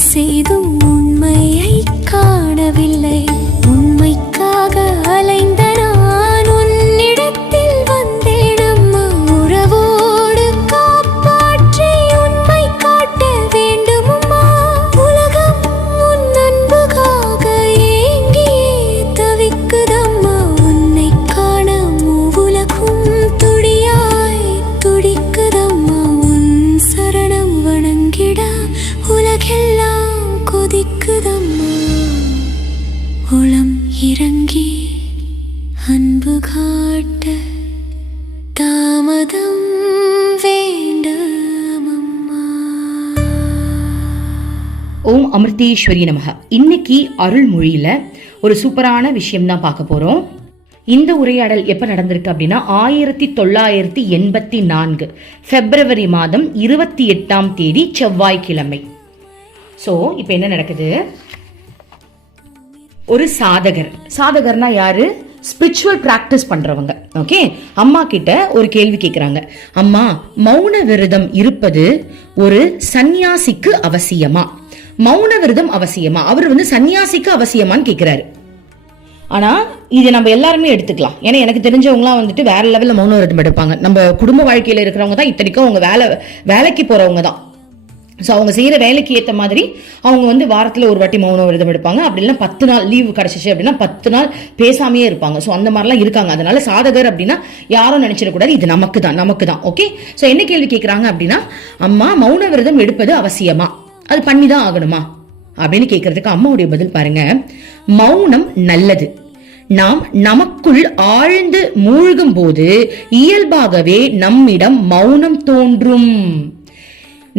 செய்தும் ஓம் நமக. இன்னைக்கு அருள்மொழியில ஒரு சூப்பரான விஷயம் தான் பார்க்க போறோம். இந்த உரையாடல் எப்ப நடந்திருக்கு அப்படின்னா ஆயிரத்தி தொள்ளாயிரத்தி எண்பத்தி நான்கு பிப்ரவரி மாதம் இருபத்தி எட்டாம் தேதி செவ்வாய்க்கிழமை. ஸோ இப்போ என்ன நடக்குது? ஒரு சாதகர். சாதகர்னா யாரு? ஸ்பிரிச்சுவல் பிராக்டிஸ் பண்றவங்க. ஓகே அம்மா கிட்ட ஒரு கேள்வி கேட்குறாங்க அம்மா மௌன விரதம் இருப்பது ஒரு சந்நியாசிக்கு அவசியமா? மௌன விரதம் அவசியமா? அவர் வந்து சன்னியாசிக்கு அவசியமான்னு கேட்கிறாரு ஆனா இது நம்ம எல்லாருமே எடுத்துக்கலாம். ஏன்னா எனக்கு தெரிஞ்சவங்களாம் வந்துட்டு வேற லெவல்ல மௌன விரதம் எடுப்பாங்க. நம்ம குடும்ப வாழ்க்கையில இருக்கிறவங்க தான் இத்தனைக்கும் அவங்க வேலை வேலைக்கு போறவங்க தான். ஸோ அவங்க செய்கிற வேலைக்கு ஏற்ற மாதிரி அவங்க வந்து வாரத்தில் ஒரு வாட்டி மௌன விரதம் எடுப்பாங்க. அப்படி இல்லைன்னா பத்து நாள் லீவ் கிடச்சிச்சு அப்படின்னா பத்து நாள் பேசாமையே இருப்பாங்க. ஸோ அந்த மாதிரிலாம் இருக்காங்க. அதனால சாதகர் அப்படின்னா யாரும் நினைச்சிடக்கூடாது. இது நமக்கு தான் நமக்கு தான் ஓகே ஸோ என்ன கேள்வி கேட்குறாங்க அப்படின்னா அம்மா மௌன விரதம் எடுப்பது அவசியமா? அது பண்ணி தான் ஆகணுமா? அப்படின்னு கேட்கறதுக்கு அம்மாவுடைய பதில் பாருங்க. மௌனம் நல்லது. நாம் நமக்குள் ஆழ்ந்து மூழ்கும் போது இயல்பாகவே நம்மிடம் மௌனம் தோன்றும்.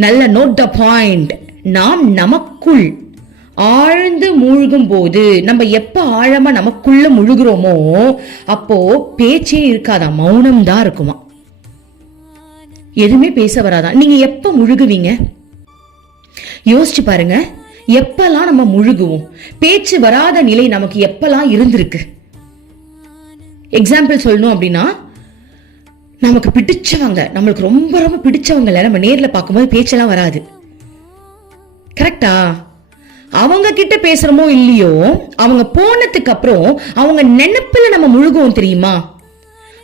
நல்ல நோட் த பாயிண்ட் நாம் நமக்குள் ஆழ்ந்து மூழ்கும் போது நம்ம எப்ப ஆழமா நமக்குள்ள முழுகிறோமோ அப்போ பேச்சே இருக்காதா? மௌனம் தான் இருக்குமா? எதுவுமே பேச வராதா? நீங்க எப்ப முழுகுவீங்க? யோசிச்சு பாருங்க. எப்பெல்லாம் நம்ம முழுகுவோம் பேச்சு வராத நிலை நமக்கு எப்பெல்லாம் இருந்திருக்கு? எக்ஸாம்பிள் சொல்லணும் அப்படின்னா நமக்கு பிடிச்சவங்க நம்மளுக்கு ரொம்ப ரொம்ப பிடிச்சவங்கள நம்ம நேரில் பார்க்கும்போது பேச்செல்லாம் வராது. கரெக்டா அவங்க கிட்ட பேசுறோமோ இல்லையோ அவங்க போனதுக்கு அப்புறம் அவங்க நினைப்புல நம்ம முழுகுவோம் தெரியுமா?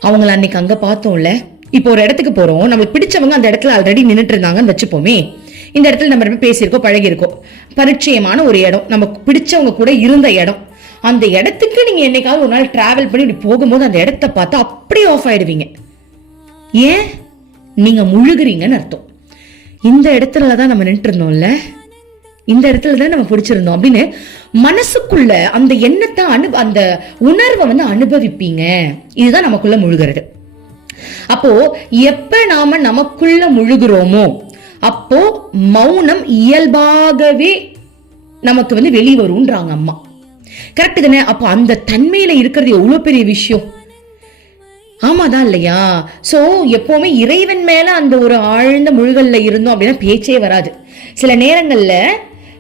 அவங்கள அன்னைக்கு அங்க பார்த்தோம்ல. இப்போ ஒரு இடத்துக்கு போறோம். நம்மளுக்கு பிடிச்சவங்க அந்த இடத்துல ஆல்ரெடி நின்றுட்டு இருந்தாங்கன்னு வச்சுப்போமே. இந்த இடத்துல நம்ம ரெண்டு பேசியிருக்கோம் பழகியிருக்கோம். பரிச்சயமான ஒரு இடம். நமக்கு பிடிச்சவங்க கூட இருந்த இடம். அந்த இடத்துக்கு நீங்க என்னைக்காவது ஒரு நாள் டிராவல் பண்ணி இப்படி போகும்போது அந்த இடத்த பார்த்து அப்படியே ஆஃப் ஆயிடுவீங்க. ஏன்? நீங்க முழுகுறீங்கன்னு அர்த்தம். இந்த இடத்துல தான் நம்ம நின்றுட்டு இருந்தோம்ல இந்த இடத்துல தான் நம்ம பிடிச்சிருந்தோம் அப்படின்னு மனசுக்குள்ள அந்த எண்ணத்தை அனு அந்த உணர்வை வந்து அனுபவிப்பீங்க. இதுதான் நமக்குள்ள முழுகிறது. அப்போ எப்ப நாம நமக்குள்ள முழுகிறோமோ அப்போ மௌனம் இயல்பாகவே நமக்கு வந்து வெளிவரும்ன்றாங்க அம்மா. கரெக்டு தானே? அப்போ அந்த தன்மையில இருக்கிறது எவ்வளோ பெரிய விஷயம்? ஆமாதான் இல்லையா? ஸோ எப்போவுமே இறைவன் மேல அந்த ஒரு ஆழ்ந்த முழுகல்ல இருந்தோம் அப்படின்னா பேச்சே வராது. சில நேரங்கள்ல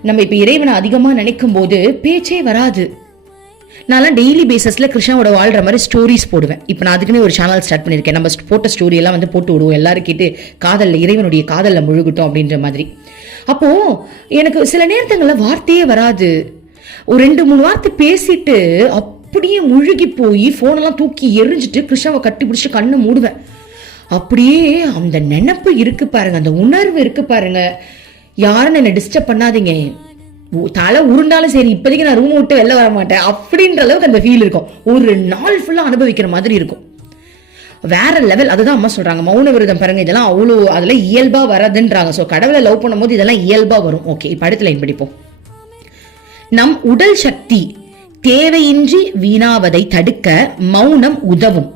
நம்ம இப்ப இறைவனை அதிகமா நினைக்கும் போது பேச்சே வராது. நான்லாம் டெய்லி பேசஸில் கிருஷ்ணாவோட வாழ்கிற மாதிரி ஸ்டோரிஸ் போடுவேன். இப்போ நான் அதுக்குன்னு ஒரு சேனல் ஸ்டார்ட் பண்ணியிருக்கேன். நம்ம போட்ட ஸ்டோரி எல்லாம் வந்து போட்டு விடுவோம். எல்லாரும் கேட்டு காதலில் இறைவனுடைய காதலில் முழுகட்டும் அப்படின்ற மாதிரி. அப்போது எனக்கு சில நேரத்துங்கள்ல வார்த்தையே வராது. ஒரு ரெண்டு மூணு வார்த்தை பேசிட்டு அப்படியே முழுகி போய் ஃபோனெல்லாம் தூக்கி எரிஞ்சிட்டு கிருஷ்ணாவை கட்டி பிடிச்சி கண்ணை மூடுவேன். அப்படியே அந்த நினப்பு இருக்கு பாருங்க. அந்த உணர்வு இருக்கு பாருங்க. யாரும் என்னை டிஸ்டர்ப் பண்ணாதீங்க. தலை உருண்டாலும் சரி இப்போதைக்கு நான் ரூம் விட்டு வெளில வர மாட்டேன் அப்படின்ற அளவுக்கு அந்த ஃபீல் இருக்கும். ஒரு நாள் ஃபுல்லாக அனுபவிக்கிற மாதிரி இருக்கும். வேற லெவல் அதுதான் அம்மா சொல்றாங்க. மௌன விரதம் பாருங்க இதெல்லாம் அவ்வளோ அதெல்லாம் இயல்பா வரதுன்றாங்க. ஸோ கடவுளை லவ் பண்ணும்போது இதெல்லாம் இயல்பா வரும். ஓகே இப்போ அடுத்த லைன் படிப்போம். நம் உடல் சக்தி தேவையின்றி வீணாவதை தடுக்க மௌனம் உதவும்.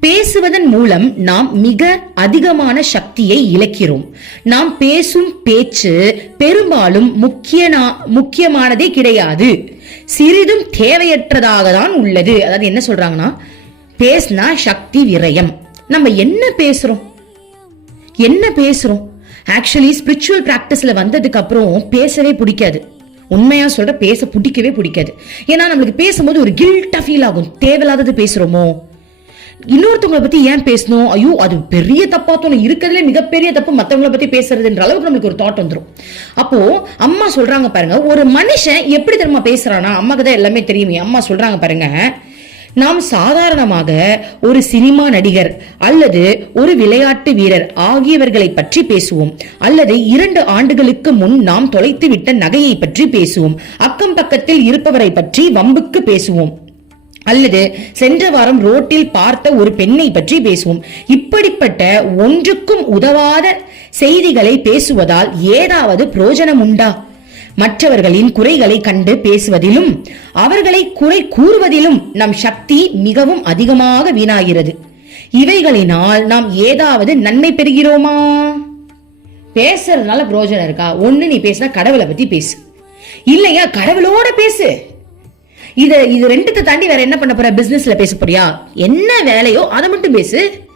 பேசுவதன் மூலம் நாம் மிக அதிகமான சக்தியை இழக்கிறோம். நாம் பேசும் பேச்சு பெரும்பாலும் முக்கியனா முக்கியமானதே கிடையாது. சிறிதும் தேவையற்றதாக தான் உள்ளது. அதாவது என்ன சொல்றாங்கன்னா பேசினா சக்தி விரயம். நம்ம என்ன பேசுறோம்? என்ன பேசுறோம்? ஆக்சுவலி ஸ்பிரிச்சுவல் பிராக்டிஸ்ல வந்ததுக்கு அப்புறம் பேசவே பிடிக்காது. உண்மையா சொல்ற பேச பிடிக்கவே பிடிக்காது. ஏன்னா நம்மளுக்கு பேசும்போது ஒரு கில்ட்டா ஃபீல் ஆகும். தேவையில்லாதது பேசுறோமோ? இன்னொருத்தவங்களை பத்தி ஏன் பேசணும்? ஐயோ அது பெரிய தப்பா தோணும். இருக்கிறதுல மிகப்பெரிய தப்பு மத்தவங்கள பத்தி பேசுறதுன்ற அளவுக்கு நம்மளுக்கு ஒரு தாட் வந்துரும். அப்போ அம்மா சொல்றாங்க பாருங்க ஒரு மனுஷன் எப்படி தெரியுமா பேசுறானா அம்மாக்கு தான் எல்லாமே தெரியுமே. அம்மா சொல்றாங்க பாருங்க நாம் சாதாரணமாக ஒரு சினிமா நடிகர் அல்லது ஒரு விளையாட்டு வீரர் ஆகியவர்களை பற்றி பேசுவோம். அல்லது இரண்டு ஆண்டுகளுக்கு முன் நாம் தொலைத்துவிட்ட நகையை பற்றி பேசுவோம். அக்கம் பக்கத்தில் இருப்பவரை பற்றி வம்புக்கு பேசுவோம். அல்லது சென்ற வாரம் ரோட்டில் பார்த்த ஒரு பெண்ணை பற்றி பேசுவோம். இப்படிப்பட்ட ஒன்றுக்கும் உதவாத செய்திகளை பேசுவதால் ஏதாவது பிரயோஜனம் உண்டா? மற்றவர்களின் குறைகளை கண்டு பேசுவதிலும் அவர்களை குறை கூறுவதிலும் நம் சக்தி மிகவும் அதிகமாக வீணாகிறது. இவைகளினால் நாம் ஏதாவது நன்மை பெறுகிறோமா? பேசுறதுனால பிரயோஜனம் இருக்கா? ஒண்ணு நீ பேசினா கடவுளை பத்தி பேசு. இல்லையா? கடவுளோட பேசு. இது இது ரெண்டுத்தை தாண்டி வேற என்ன பண்ண போற? பிசினஸ்ல பேச போறியா? என்ன வேலையோ அதை மட்டும் பேசு.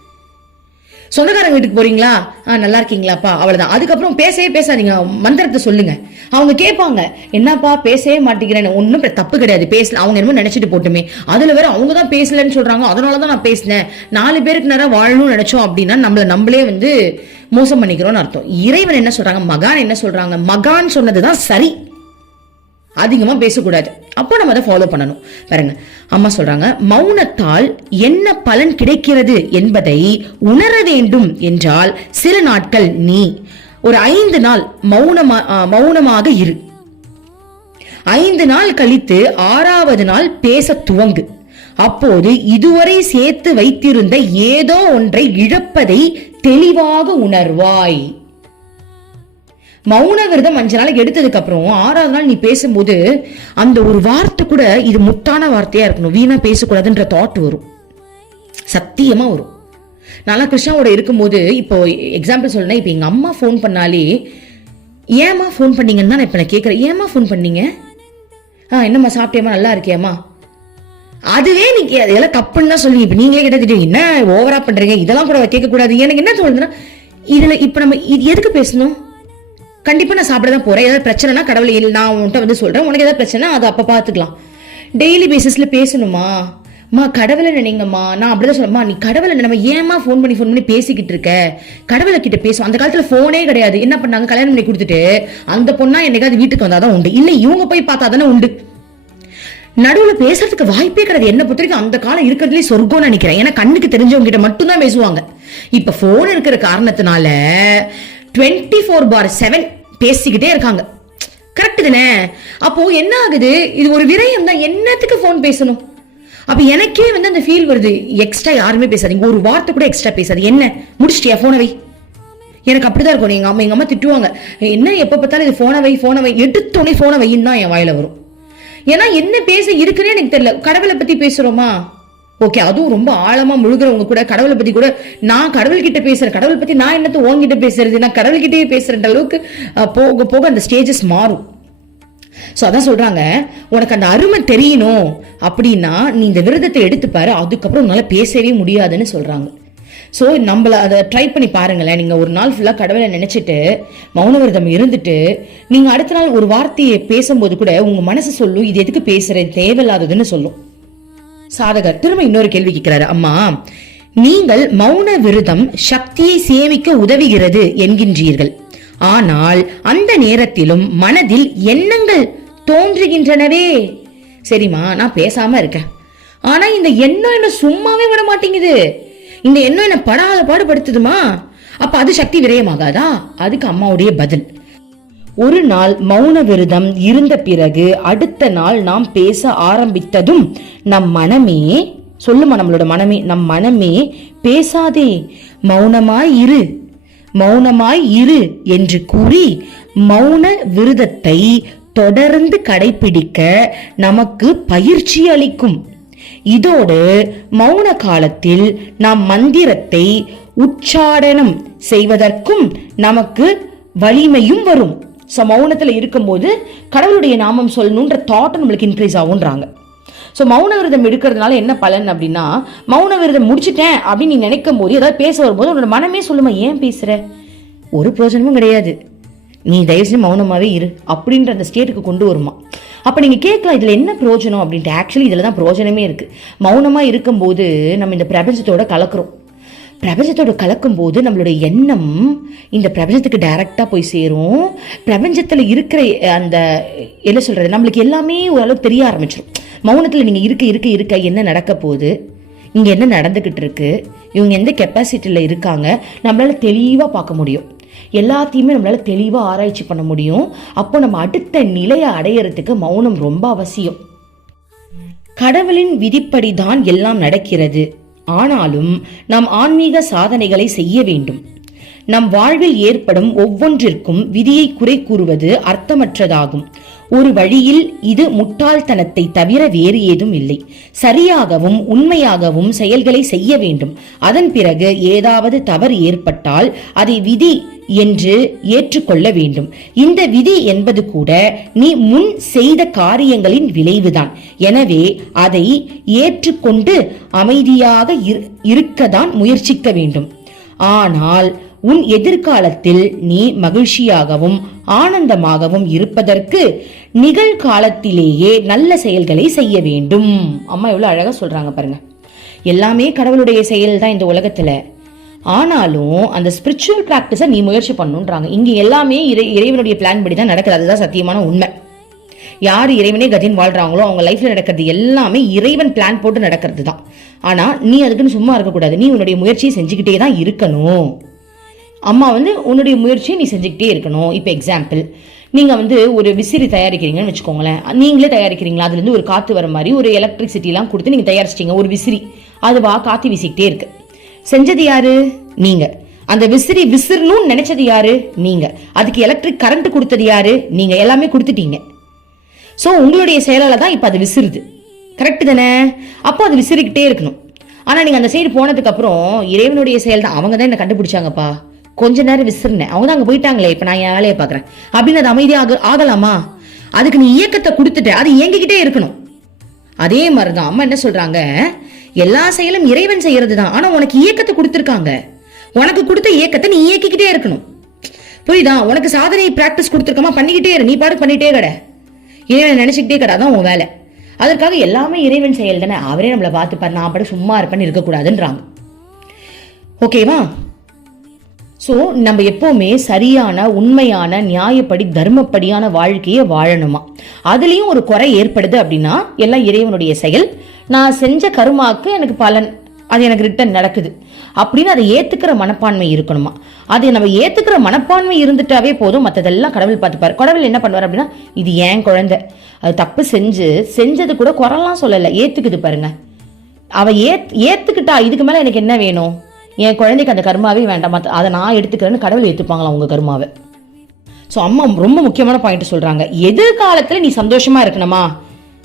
சொந்தக்காரங்க வீட்டுக்கு போறீங்களா? ஆ நல்லா இருக்கீங்களாப்பா. அவ்வளவுதான். அதுக்கப்புறம் பேசவே பேசாதீங்க. மந்திரத்தை சொல்லுங்க. அவங்க கேட்பாங்க. என்னப்பா பேசவே மாட்டேங்கிறேன்னு. ஒன்றும் தப்பு கிடையாது. பேசல அவங்க என்னமோ நினைச்சிட்டு போட்டுமே. அதுல வேற அவங்க தான் பேசலன்னு சொல்றாங்க. அதனால தான் நான் பேசினேன். நாலு பேருக்கு நேரம் வாழணும்னு நினைச்சோம் அப்படின்னா நம்மள நம்மளே வந்து மோசம் பண்ணிக்கிறோம்னு அர்த்தம். இறைவன் என்ன சொல்றாங்க? மகான் என்ன சொல்றாங்க? மகான் சொன்னதுதான் சரி. அதிகமாக பேசக்கூடாது. அப்போ நம்ம அதை ஃபாலோ பண்ணணும். பாருங்க. அம்மா சொல்றாங்க மௌனத்தால் என்ன பலன் கிடைக்கிறது என்பதை உணர வேண்டும் என்றால் சில நாட்கள் நீ ஒரு ஐந்து நாள் மௌனமா மௌனமாக இரு. ஐந்து நாள் கழித்து ஆறாவது நாள் பேச துவங்கு. அப்போது இதுவரை சேர்த்து வைத்திருந்த ஏதோ ஒன்றை இழப்பதை தெளிவாக உணர்வாய். மௌன விரதம் அஞ்சு நாளைக்கு எடுத்ததுக்கு அப்புறம் ஆறாவது நாள் நீ பேசும்போது அந்த ஒரு வார்த்தை கூட இது முத்தான வார்த்தையா இருக்கணும். வீணா பேசக்கூடாதுன்ற தாட் வரும். சத்தியமா வரும். நல்லா கிருஷ்ணாவோட இருக்கும்போது இப்போ எக்ஸாம்பிள் சொல்லணும் இப்போ எங்க அம்மா ஃபோன் பண்ணாலே ஏம்மா ஃபோன் பண்ணீங்கன்னு தான் நான் இப்போ நான் கேட்குறேன். ஏமா ஃபோன் பண்ணீங்க? ஆ என்னம்மா சாப்பிட்டேம்மா? நல்லா இருக்கியாம்மா? அதுவே நீ அதெல்லாம் தப்புன்னு தான் சொல்லி இப்போ நீங்களே கிட்ட என்ன ஓவரா பண்றீங்க? இதெல்லாம் கூட கேட்கக்கூடாது. எனக்கு என்ன தோணுதுன்னா இதுல இப்போ நம்ம இது எதுக்கு பேசணும்? கண்டிப்பாக நான் சாப்பிட தான் போகிறேன் ஏதாவது பிரச்சனைனா கடவுள் நான் உன்கிட்ட வந்து சொல்கிறேன் உனக்கு ஏதாவது பிரச்சனை அதை அப்போ பார்த்துக்கலாம் டெய்லி பேசிஸில் பேசணுமா? மா கடவுளை நினைங்கம்மா. நான் அப்படிதான் சொல்லமா நீ கடவுளை நம்ம ஏமா ஃபோன் பண்ணி ஃபோன் பண்ணி பேசிக்கிட்டு இருக்க? கடவுளை கிட்ட பேசும் அந்த காலத்துல ஃபோனே கிடையாது. என்ன பண்ணாங்க? கல்யாணம் பண்ணி கொடுத்துட்டு அந்த பொண்ணா என்னைக்காவது வீட்டுக்கு வந்தாதான் உண்டு. இல்லை இவங்க போய் பார்த்தா தானே உண்டு. நடுவில் பேசுறதுக்கு வாய்ப்பே கிடையாது. என்ன பொறுத்த வரைக்கும் அந்த காலம் இருக்கிறதுலே சொர்க்கம்னு நினைக்கிறேன். ஏன்னா கண்ணுக்கு தெரிஞ்சவங்க கிட்ட மட்டும்தான் பேசுவாங்க. இப்ப போன் இருக்கிற காரணத்தினால டுவெண்ட்டி ஃபோர் பார் செவன் பேசிக்கிட்டே இருக்காங்க. கரெக்டு தானே? அப்போ என்ன ஆகுது? இது ஒரு விரயம் தான். என்னத்துக்கு ஃபோன் பேசணும்? அப்போ எனக்கே வந்து அந்த ஃபீல் வருது. எக்ஸ்ட்ரா யாருமே பேசாதீங்க. ஒரு வார்த்தை கூட எக்ஸ்ட்ரா பேசாது. என்ன? முடிச்சிட்டியா? ஃபோனை வை. எனக்கு அப்படிதான் இருக்கும். எங்கள் அம்மா எங்கள் அம்மா திட்டுவாங்க. என்ன எப்போ பார்த்தாலும் இது ஃபோனை வை ஃபோனை வை. எடுத்தோடனே ஃபோனை வையின்னு தான் என் வாயில வரும். ஏன்னா என்ன பேச இருக்குன்னே எனக்கு தெரியல. கடவுளை பத்தி பேசுறோமா? ஓகே அதுவும் ரொம்ப ஆழமா முழுகிறவங்க கூட கடவுளை பத்தி கூட நான் கடவுள் கிட்ட பேசுறேன் கடவுள் பத்தி நான் என்னத்த உங்ககிட்ட பேசுறது? நான் கடவுள் கிட்டயே பேசுறேன்ற அளவுக்கு போக போக அந்த ஸ்டேஜஸ் மாறும். ஸோ அதான் சொல்றாங்க உனக்கு அந்த அருமை தெரியணும் அப்படின்னா நீ இந்த விரதத்தை எடுத்துப்பாரு அதுக்கப்புறம் உன்னால பேசவே முடியாதுன்னு சொல்றாங்க. ஸோ நம்மள அதை ட்ரை பண்ணி பாருங்களேன். நீங்கள் ஒரு நாள் ஃபுல்லாக கடவுளை நினச்சிட்டு மௌன விரதம் இருந்துட்டு நீங்கள் அடுத்த நாள் ஒரு வார்த்தையை பேசும்போது கூட உங்கள் மனசு சொல்லும் இது எதுக்கு பேசுகிறது தேவையில்லாததுன்னு சொல்லும். சாதகர். திரும்ப இன்னொரு கேள்வி கேட்கிறாரு. அம்மா நீங்கள் மௌன விரதம் சக்தியை சேமிக்க உதவுகிறது என்கின்றீர்கள். ஆனால் அந்த நேரத்திலும் மனதில் எண்ணங்கள் தோன்றுகின்றனவே. சரிம்மா நான் பேசாம இருக்கேன். ஆனா இந்த எண்ணம் என்ன சும்மாவே விட மாட்டேங்குது. இந்த எண்ணம் என்ன படாத பாடுபடுத்துதுமா? அப்ப அது சக்தி விரயமாகாதா? அதுக்கு அம்மாவுடைய பதில். ஒரு நாள் மௌன விரதம் இருந்த பிறகு அடுத்த நாள் நாம் பேச ஆரம்பித்ததும் நம் மனமே சொல்லுமா நம்மளோட மனமே நம் மனமே பேசாதே மௌனமாய் இரு மௌனமாய் இரு என்று கூறி மௌன விரதத்தை தொடர்ந்து கடைபிடிக்க நமக்கு பயிற்சி அளிக்கும். இதோடு மௌன காலத்தில் நாம் மந்திரத்தை உச்சாடனம் செய்வதற்கும் நமக்கு வலிமையும் வரும். ஸோ மௌனத்தில் இருக்கும்போது கடவுளுடைய நாமம் சொல்லணுன்ற தாட்டும் நம்மளுக்கு இன்க்ரீஸ் ஆகுன்றாங்க ஸோ மௌன விரதம் எடுக்கிறதுனால என்ன பலன் அப்படின்னா மௌன விரதம் முடிச்சிட்டேன் அப்படின்னு நீ நினைக்கும் போது ஏதாவது பேச வரும்போது உன்னோட மனமே சொல்லுமா ஏன் பேசுகிற ஒரு பிரயோஜனமும் கிடையாது. நீ தயவு செஞ்சு மௌனமாகவே இரு அப்படின்ற அந்த ஸ்டேட்டுக்கு கொண்டு வருமா. அப்போ நீங்கள் கேட்கலாம் இதில் என்ன பிரயோஜனம்? அப்படின்ட்டு. ஆக்சுவலி இதில் தான் பிரயோஜனமே இருக்குது மௌனமாக இருக்கும்போது நம்ம இந்த பிரபஞ்சத்தோட கலக்குறோம். பிரபஞ்சத்தோடு கலக்கும்போது நம்மளுடைய எண்ணம் இந்த பிரபஞ்சத்துக்கு டைரெக்டாக போய் சேரும். பிரபஞ்சத்தில் இருக்கிற அந்த என்ன சொல்கிறது நம்மளுக்கு எல்லாமே ஓரளவுக்கு தெரிய ஆரம்பிச்சிடும் மௌனத்தில் நீங்கள் இருக்க இருக்க இருக்க என்ன நடக்க போகுது? இங்கே என்ன நடந்துக்கிட்டு இருக்கு? இவங்க எந்த கெப்பாசிட்டியில் இருக்காங்க? நம்மளால் தெளிவாக பார்க்க முடியும். எல்லாத்தையுமே நம்மளால் தெளிவாக ஆராய்ச்சி பண்ண முடியும். அப்போ நம்ம அடுத்த நிலையை அடையறதுக்கு மௌனம் ரொம்ப அவசியம். கடவுளின் விதிப்படி தான் எல்லாம் நடக்கிறது. ஆனாலும் நாம் ஆன்மீக சாதனைகளை செய்ய வேண்டும். நம் வாழ்வில் ஏற்படும் ஒவ்வொன்றிற்கும் விதியை குறை கூறுவது அர்த்தமற்றதாகும். ஒரு வழியில் இது முட்டாள்தனத்தை தவிர வேறு ஏதும் இல்லை. சரியாகவும் உண்மையாகவும் செயல்களை செய்ய வேண்டும். அதன் பிறகு ஏதாவது தவறு ஏற்பட்டால் அதை விதி என்று ஏற்றுக்கொள்ள வேண்டும். இந்த விதி என்பது கூட நீ முன் செய்த காரியங்களின் விளைவுதான். எனவே அதை ஏற்றுக்கொண்டு அமைதியாக இரு- முயற்சிக்க வேண்டும். ஆனால் உன் எதிர்காலத்தில் நீ மகிழ்ச்சியாகவும் ஆனந்தமாகவும் இருப்பதற்கு நிகழ்காலத்திலேயே நல்ல செயல்களை செய்ய வேண்டும். அம்மா எவ்வளவு அழகா சொல்றாங்க பாருங்க. எல்லாமே கடவுளுடைய செயல் தான் இந்த உலகத்துல. ஆனாலும் அந்த ஸ்பிரிச்சுவல் ப்ராக்டிஸை நீ முயற்சி பண்ணுன்றாங்க. இங்கே எல்லாமே இறை இறைவனுடைய பிளான் படி தான் நடக்குது. அதுதான் சத்தியமான உண்மை. யார் இறைவனே கதின்னு வாழ்கிறாங்களோ அவங்க லைஃப்பில் நடக்கிறது எல்லாமே இறைவன் பிளான் போட்டு நடக்கிறது தான் ஆனால் நீ அதுக்குன்னு சும்மா இருக்கக்கூடாது. நீ உன்னுடைய முயற்சியை செஞ்சுக்கிட்டே தான் இருக்கணும். அம்மா வந்து உன்னுடைய முயற்சியை நீ செஞ்சுக்கிட்டே இருக்கணும். இப்போ எக்ஸாம்பிள் நீங்கள் வந்து ஒரு விசிறி தயாரிக்கிறீங்கன்னு வச்சுக்கோங்களேன். நீங்களே தயாரிக்கிறீங்களா? அதுலேருந்து ஒரு காற்று வர மாதிரி ஒரு எலக்ட்ரிசிட்டிலாம் கொடுத்து நீங்கள் தயாரிச்சிட்டிங்க ஒரு விசிறி. அதுவா காற்று வீசிக்கிட்டே இருக்குது செஞ்சது யாரு? நீங்க. அந்த விசிறி விசிறணும்னு நினைச்சது யாரு? நீங்க. அதுக்கு எலக்ட்ரிக் கரண்ட் கொடுத்தது யாரு? நீங்க. எல்லாமே கொடுத்துட்டீங்க. ஸோ உங்களுடைய செயலால தான் இப்போ அது விசிறுது. கரெக்டு தானே? அப்போ அது விசிறிக்கிட்டே இருக்கணும். ஆனால் நீங்கள் அந்த சைடு போனதுக்கு அப்புறம் இறைவனுடைய செயல் தான். அவங்க தான் என்ன கண்டுபிடிச்சாங்கப்பா? கொஞ்ச நேரம் விசிறினேன். அவங்க தான் அங்கே போயிட்டாங்களே. இப்போ நான் என் வேலையை பார்க்குறேன் அப்படின்னு அது அமைதியாக ஆகலாமா? அதுக்கு நீ இயக்கத்தை கொடுத்துட்ட. அது இயங்கிக்கிட்டே இருக்கணும். அதே மாதிரி தான் அம்மா என்ன சொல்கிறாங்க எல்லா செயலும் இறைவன் செய்யறது தான் ஆனா உனக்கு இயக்கத்தை கொடுத்துருக்காங்க. உனக்கு கொடுத்த இயக்கத்தை நீ இயக்கிக்கிட்டே இருக்கணும். புரியுதா? உனக்கு சாதனை பிராக்டிஸ் கொடுத்துருக்கமா? பண்ணிக்கிட்டே இரு. நீ பாடு பண்ணிட்டே கடை. இறைவனை நினைச்சுக்கிட்டே கடை. தான் உன் வேலை. அதற்காக எல்லாமே இறைவன் செயல் தானே. அவரே நம்மளை பார்த்துப்பார். நான் பாட சும்மா இருப்பேன்னு இருக்கக்கூடாதுன்றாங்க. ஓகேவா? ஸோ நம்ம எப்போவுமே சரியான உண்மையான நியாயப்படி தர்மப்படியான வாழ்க்கையை வாழணுமா? அதுலேயும் ஒரு குறை ஏற்படுது அப்படின்னா எல்லாம் இறைவனுடைய செயல். நான் செஞ்ச கருமாக்கு எனக்கு பலன். அது எனக்கு ரிட்டன் நடக்குது. அப்படின்னு அதை ஏத்துக்கிற மனப்பான்மை இருக்கணுமா? அதை நம்ம ஏத்துக்கிற மனப்பான்மை இருந்துட்டாவே போதும். மற்றதெல்லாம் கடவுள் பார்த்துப்பாரு. கடவுள் என்ன பண்ணுவார் அப்படின்னா இது ஏன் குழந்தை. அது தப்பு செஞ்சு செஞ்சது கூட குறைலாம் சொல்லலை. ஏத்துக்குது பாருங்க. அவ ஏத் ஏத்துக்கிட்டா இதுக்கு மேல எனக்கு என்ன வேணும்? என் குழந்தைக்கு அந்த கர்மாவே வேண்டாம்? அதை நான் எடுத்துக்கிறேன்னு கடவுள் ஏத்துப்பாங்களா உங்க கர்மாவை? ஸோ அம்மா ரொம்ப முக்கியமான பாயிண்ட் சொல்றாங்க. எதிர்காலத்துல நீ சந்தோஷமா இருக்கணுமா?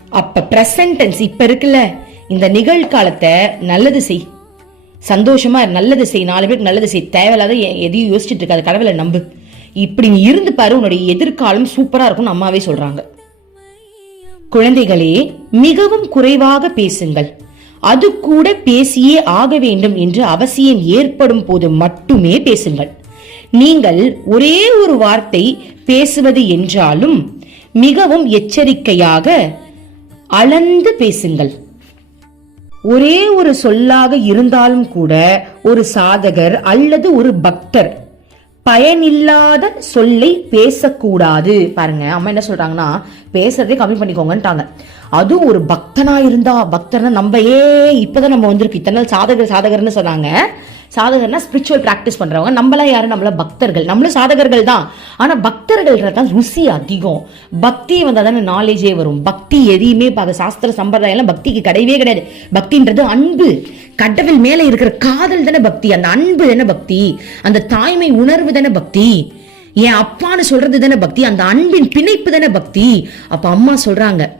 அப்ப பிரசன்டென்ஸ் இப்ப இருக்குல்ல. இந்த நிகழ்காலத்தை நல்லது செய். சந்தோஷமா நல்லது செய். நாலு பேருக்கு நல்லது செய். தேவையில்லாத எதையும் யோசிச்சுட்டு இருக்காது. கடவுளை நம்பு. இப்படி நீ இருந்து பாரு உன்னுடைய எதிர்காலம் சூப்பரா இருக்கும்னு அம்மாவே சொல்றாங்க. குழந்தைகளே மிகவும் குறைவாக பேசுங்கள். அது கூட பேசியே ஆக வேண்டும் என்று அவசியம் ஏற்படும் போது மட்டுமே பேசுங்கள். நீங்கள் ஒரே ஒரு வார்த்தை பேசுவது என்றாலும் மிகவும் எச்சரிக்கையாக அளந்து பேசுங்கள். ஒரே ஒரு சொல்லாக இருந்தாலும் கூட ஒரு சாதகர் அல்லது ஒரு பக்தர் பயனில்லாத சொல்லை பேசக்கூடாது. பாருங்க அம்மா என்ன சொல்றாங்கன்னா பேசுறதே கம்மி பண்ணிக்கோங்கன்ட்டாங்க. அதுவும் ஒரு பக்தனா இருந்தா பக்தர்னா நம்ம ஏ இப்பதான் நம்ம வந்திருக்கு இத்தனை நாள் சாதகர் சாதகர்னு சொன்னாங்க. சாதகர்னா ஸ்பிரிச்சுவல் ப்ராக்டிஸ் பண்ணுறவங்க நம்மளாம் யாரும் நம்மள பக்தர்கள். நம்மளும் சாதகர்கள் தான். ஆனால் பக்தர்கள் தான் ருசி அதிகம். பக்தி வந்தால் தானே நாலேஜே வரும். பக்தி எதையுமே பார்க்க சாஸ்திர சம்பிரதாயம்லாம் பக்திக்கு கிடையவே கிடையாது. பக்தின்றது அன்பு. கடவுள் மேலே இருக்கிற காதல் தானே பக்தி. அந்த அன்பு தானே பக்தி. அந்த தாய்மை உணர்வு தானே பக்தி. என் அப்பான்னு சொல்றது தானே பக்தி. அந்த அன்பின் பிணைப்பு தானே பக்தி. அப்ப அம்மா சொல்றாங்க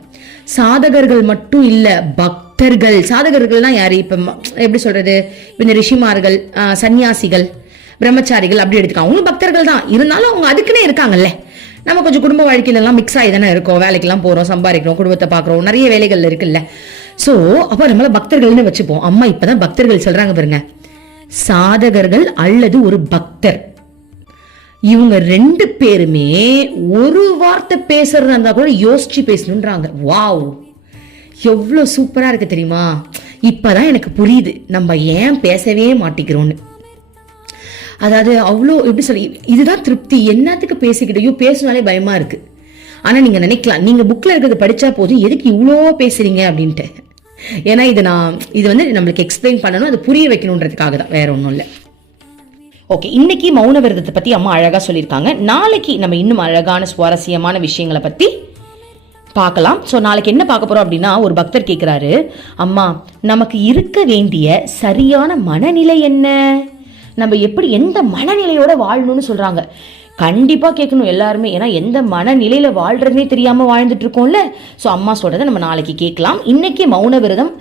சாதகர்கள் மட்டும் இல்லை பக்தர்கள். சாதகர்கள்லாம் யாரு? இப்போ எப்படி சொல்றது? இந்த ரிஷிமார்கள் சன்னியாசிகள் பிரம்மச்சாரிகள் அப்படி எடுத்துக்காங்க அவங்க பக்தர்கள் தான். இருந்தாலும் அவங்க அதுக்குன்னே இருக்காங்கல்ல. நம்ம கொஞ்சம் குடும்ப வாழ்க்கையிலலாம் மிக்ஸ் ஆகி தானே இருக்கோம். வேலைக்கெல்லாம் போகிறோம் சம்பாதிக்கிறோம் குடும்பத்தை பார்க்குறோம். நிறைய வேலைகள் இருக்குல்ல. ஸோ அப்போ நம்மள பக்தர்கள்னு வச்சுப்போம். அம்மா இப்பதான் பக்தர்கள் சொல்கிறாங்க பாருங்க. சாதகர்கள் அல்லது ஒரு பக்தர். இவங்க ரெண்டு பேருமே ஒரு வார்த்தை பேசுறதா இருந்தா கூட யோசிச்சு பேசணுன்றாங்க. வாவ். எவ்வளோ சூப்பராக இருக்கு தெரியுமா? இப்போதான் எனக்கு புரியுது. நம்ம ஏன் பேசவே மாட்டேங்கிறோன்னு. அதாவது அவ்வளோ எப்படி சொல்லி இதுதான் திருப்தி. என்னத்துக்கு பேசிக்கிட்டையோ பேசினாலே பயமா இருக்கு. ஆனால் நீங்கள் நினைக்கலாம். நீங்கள் புக்கில் இருக்கிறது படித்தா போதும். எதுக்கு இவ்வளோ பேசுறீங்க அப்படின்ட்டு. ஏன்னா இது நான் இது வந்து நம்மளுக்கு எக்ஸ்பிளைன் பண்ணணும். அது புரிய வைக்கணுன்றதுக்காக தான் வேற ஒன்றும் இல்லை. ஓகே இன்னைக்கு மௌன விரதத்தை பத்தி அம்மா அழகா சொல்லியிருக்காங்க. நாளைக்கு நம்ம இன்னும் அழகான சுவாரஸ்யமான விஷயங்களை பத்தி பார்க்கலாம். ஸோ நாளைக்கு என்ன பார்க்க போறோம் அப்படின்னா ஒரு பக்தர் கேட்குறாரு அம்மா நமக்கு இருக்க வேண்டிய சரியான மனநிலை என்ன? நம்ம எப்படி எந்த மனநிலையோட வாழணும்னு சொல்றாங்க. கண்டிப்பாக கேட்கணும் எல்லாருமே. ஏன்னா எந்த மனநிலையில் வாழ்றதுனே தெரியாமல் வாழ்ந்துட்டு இருக்கோம்ல. ஸோ அம்மா சொல்கிறத நம்ம நாளைக்கு கேட்கலாம். இன்னைக்கு மௌன விரதம்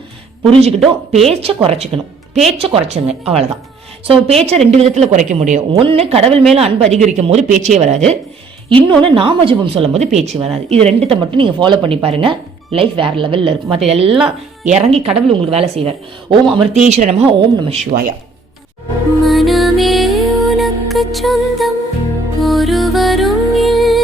புரிஞ்சுக்கிட்டோம் பேச்சை குறைச்சிக்கணும். பேச்சை குறைச்சிங்க அவ்வளோதான் ஸோ பேச்சை ரெண்டு விதத்தில் குறைக்க முடியும். ஒன்று கடவுள் மேலே அன்பு அதிகரிக்கும் போது பேச்சே வராது. இன்னொன்று நாமஜபம் சொல்லும் போது பேச்சு வராது. இது ரெண்டுத்தை மட்டும் நீங்கள் ஃபாலோ பண்ணி பாருங்க. லைஃப் வேறு லெவலில் இருக்கும். மற்ற எல்லாம் இறங்கி கடவுள் உங்களுக்கு வேலை செய்வார். ஓம் அமிர்தேஸ்வர நம ஓம் நம சிவாயா. மனமே உனக்கு சொந்தம். ஒருவரும் இல்லை.